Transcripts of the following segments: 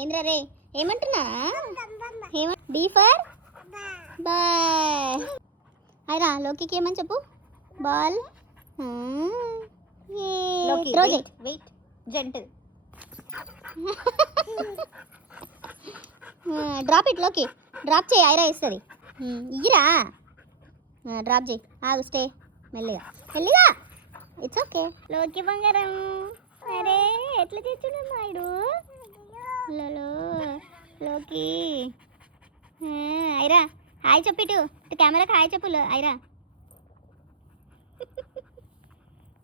ఏంద్రా రే ఏమంటున్నా D for bye. అయిరా లోకికి ఏమని చెప్పు. బాల్ రోజే వెయిట్ జెంటిల్. డ్రాప్ ఇట్ లోకి. డ్రాప్ చేయి ఐరా ఇస్తుంది. ఇయ్యిరా డ్రాప్ చేయి. ఆగు స్టే మెల్లిగా మెల్లిగా. ఇట్స్ ఓకే లోకి బంగారం. అరే ఎట్లా చేస్తున్నాడు నాయుడు లోకి. ఐరా హాయ్ చెప్పిటు కెమెరాకి హాయ్ చెప్పు ఐరా.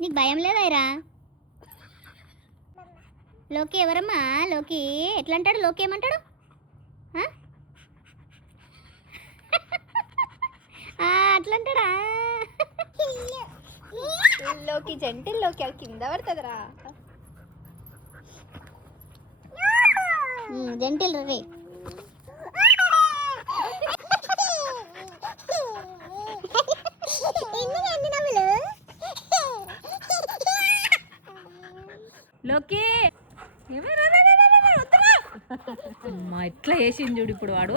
నీకు భయం లేదా ఐరా? లోకి ఎవరమ్మా? లోకి ఎట్లా అంటాడు? లోకి ఏమంటాడు? అట్లా అంటాడా? లోకి జెంటిల్ లోకి అది కింద పడుతుందిరా. జెంటిల్ రే. లోకి అమ్మా ఎట్లా వేసింది చూడు ఇప్పుడు వాడు.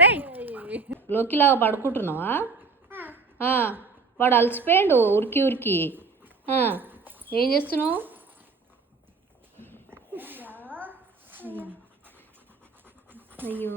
రే లోకిలాగా పడుకుంటున్నావా? వాడు అలసిపోయాడు ఉరికి ఉరికి. ఏం చేస్తున్నావు? అయ్యో